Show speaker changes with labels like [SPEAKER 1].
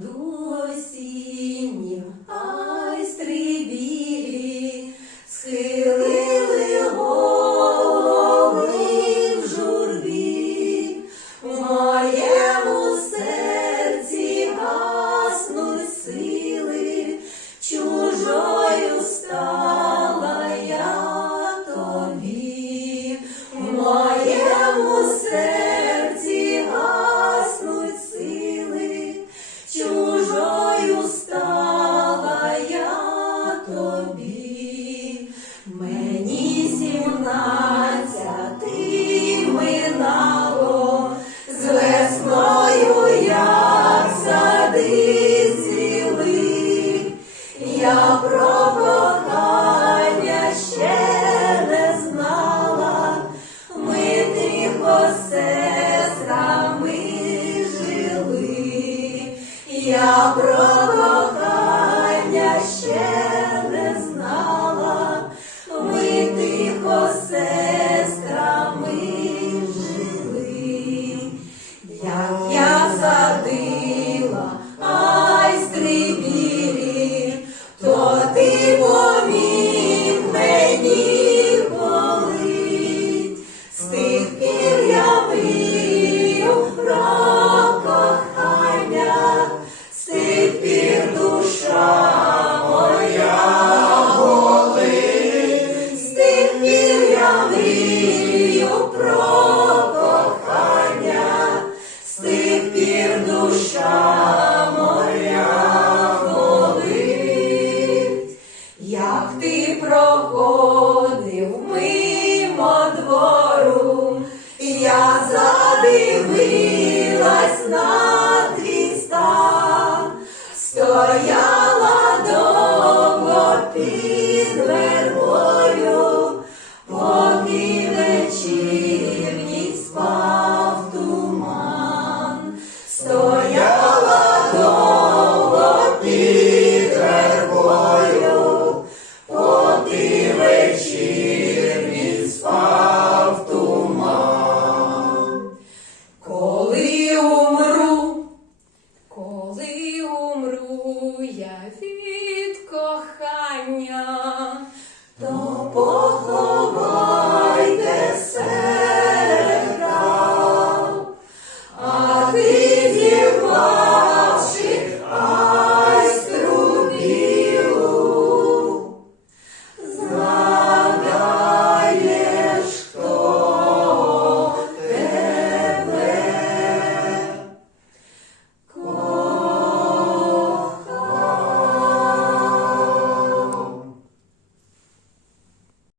[SPEAKER 1] do тобі, мені сімнадцять минало, з весною як сади зіли, я про кохання ще не знала, ми тихо сестрами жили, я про кохання ще. ходив ми. від кохання, то похова.